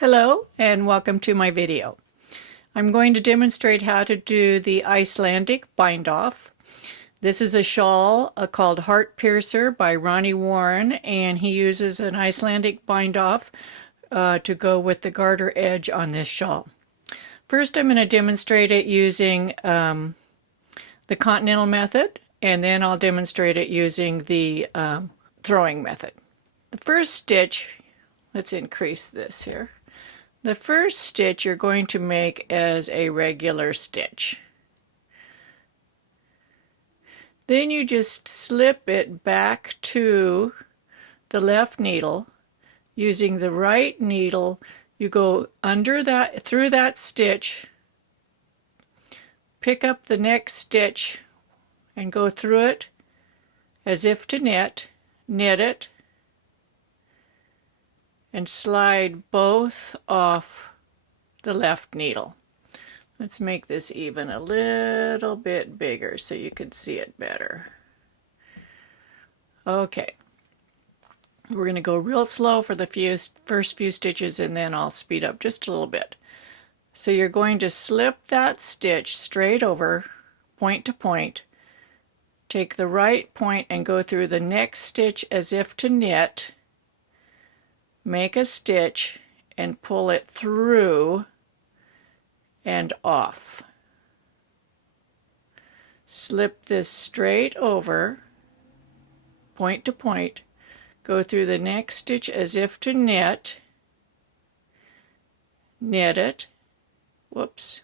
Hello and welcome to my video. I'm going to demonstrate how to do the Icelandic Bind Off. This is a shawl called Heart Piercer by Ronnie Warren, and he uses an Icelandic Bind Off to go with the garter edge on this shawl. First I'm going to demonstrate it using the continental method, and then I'll demonstrate it using the throwing method. The first stitch, let's increase this here. The first stitch you're going to make as a regular stitch. Then you just slip it back to the left needle. Using the right needle, you go under that, through that stitch, pick up the next stitch and go through it as if to knit it, and slide both off the left needle. Let's make this even a little bit bigger so you can see it better. Okay, we're going to go real slow for the first few stitches, and then I'll speed up just a little bit. So you're going to slip that stitch straight over, point to point, take the right point and go through the next stitch as if to knit, make a stitch and pull it through and off. Slip this straight over, point to point, go through the next stitch as if to knit it, whoops,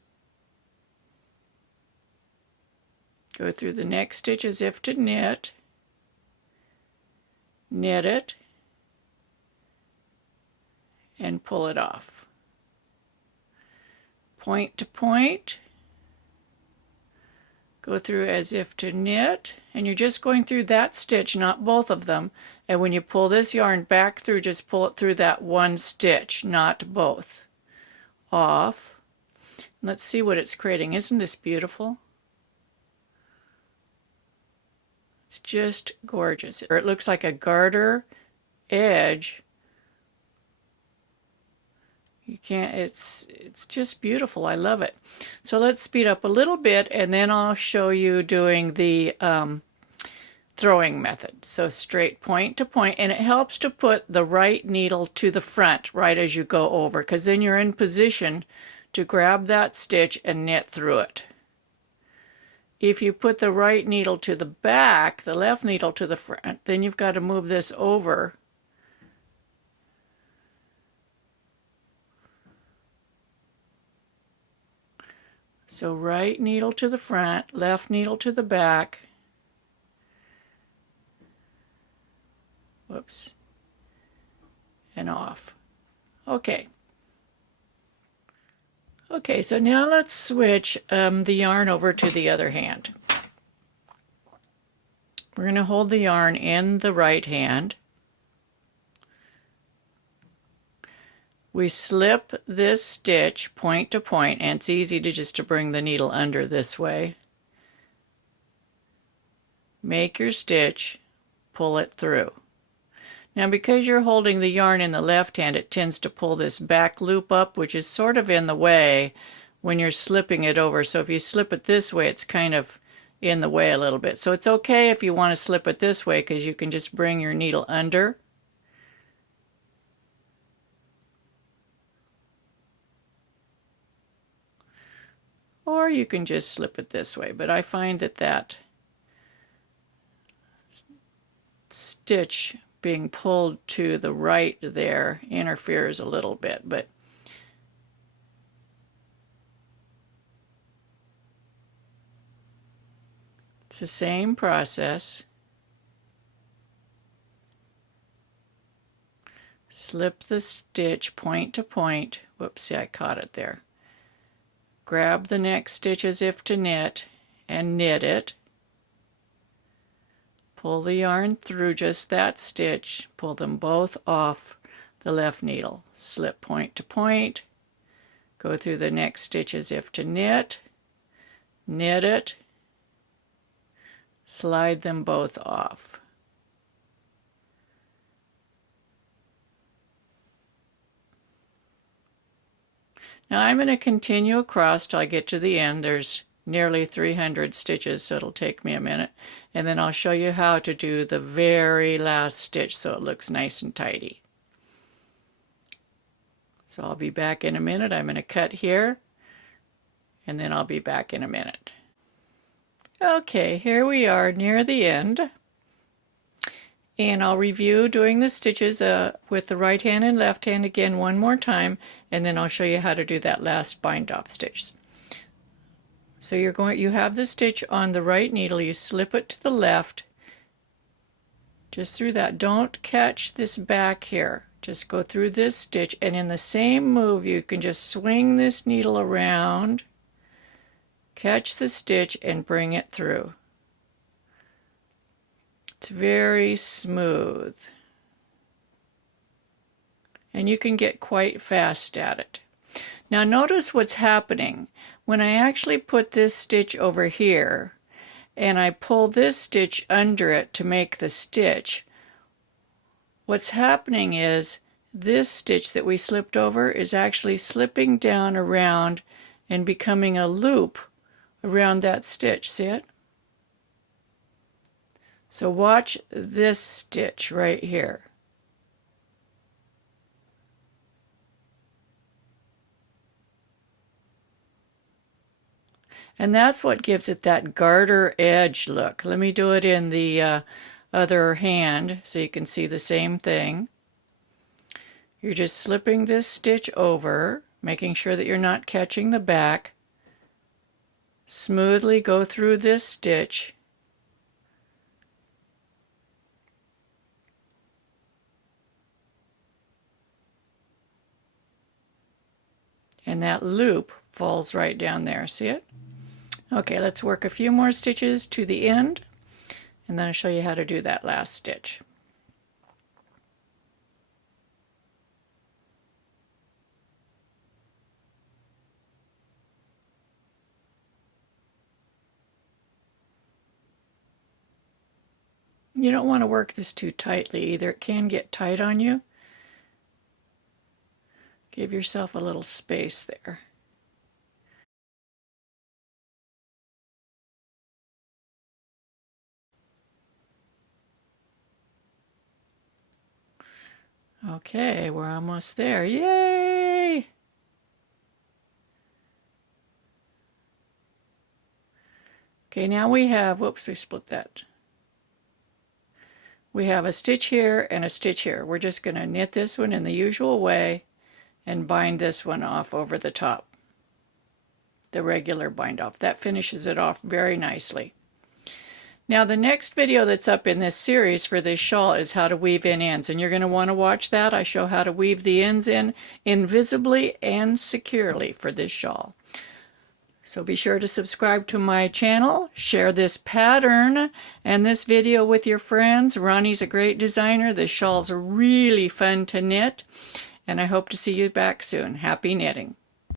go through the next stitch as if to knit it, and pull it off. Point to point, go through as if to knit, and you're just going through that stitch, not both of them. And when you pull this yarn back through, just pull it through that one stitch, not both. Off. Let's see what it's creating. Isn't this beautiful? It's just gorgeous. Or it looks like a garter edge. You can't, it's just beautiful. I love it. So let's speed up a little bit, and then I'll show you doing the throwing method. So straight point to point, and it helps to put the right needle to the front right as you go over, because then you're in position to grab that stitch and knit through it. If you put the right needle to the back, the left needle to the front, then you've got to move this over. So right needle to the front, left needle to the back. Whoops. And off. Okay. Okay, so now let's switch the yarn over to the other hand. We're going to hold the yarn in the right hand. We slip this stitch point to point, and it's easy to just to bring the needle under this way. Make your stitch, pull it through. Now because you're holding the yarn in the left hand, it tends to pull this back loop up, which is sort of in the way when you're slipping it over. So if you slip it this way, it's kind of in the way a little bit. So it's okay if you want to slip it this way, because you can just bring your needle under. Or you can just slip it this way, but I find that that stitch being pulled to the right there interferes a little bit, but it's the same process. Slip the stitch point to point. Whoopsie, I caught it there. Grab the next stitch as if to knit and knit it. Pull the yarn through just that stitch, pull them both off the left needle. Slip point to point, go through the next stitch as if to knit it, slide them both off. Now I'm going to continue across till I get to the end. There's nearly 300 stitches, so it'll take me a minute. And then I'll show you how to do the very last stitch so it looks nice and tidy. So I'll be back in a minute. I'm going to cut here, and then I'll be back in a minute. Okay, here we are near the end. And I'll review doing the stitches with the right hand and left hand again one more time, and then I'll show you how to do that last bind off stitch. So you have the stitch on the right needle, you slip it to the left, just through that. Don't catch this back here. Just go through this stitch, and in the same move you can just swing this needle around, catch the stitch, and bring it through. It's very smooth, and you can get quite fast at it. Now notice what's happening. When I actually put this stitch over here and I pull this stitch under it to make the stitch, what's happening is this stitch that we slipped over is actually slipping down around and becoming a loop around that stitch. See it? So watch this stitch right here. And that's what gives it that garter edge look. Let me do it in the other hand so you can see the same thing. You're just slipping this stitch over, making sure that you're not catching the back. Smoothly go through this stitch. And that loop falls right down there. See it? Okay, let's work a few more stitches to the end, and then I'll show you how to do that last stitch. You don't want to work this too tightly either. It can get tight on you. Give yourself a little space there. Okay, we're almost there. Yay! Okay, now we have, whoops, we split that. We have a stitch here and a stitch here. We're just going to knit this one in the usual way and bind this one off over the top. The regular bind off. That finishes it off very nicely. Now the next video that's up in this series for this shawl is how to weave in ends, and you're going to want to watch that. I show how to weave the ends in invisibly and securely for this shawl. So be sure to subscribe to my channel, share this pattern and this video with your friends. Ronnie's a great designer. This shawl's really fun to knit, and I hope to see you back soon. Happy knitting.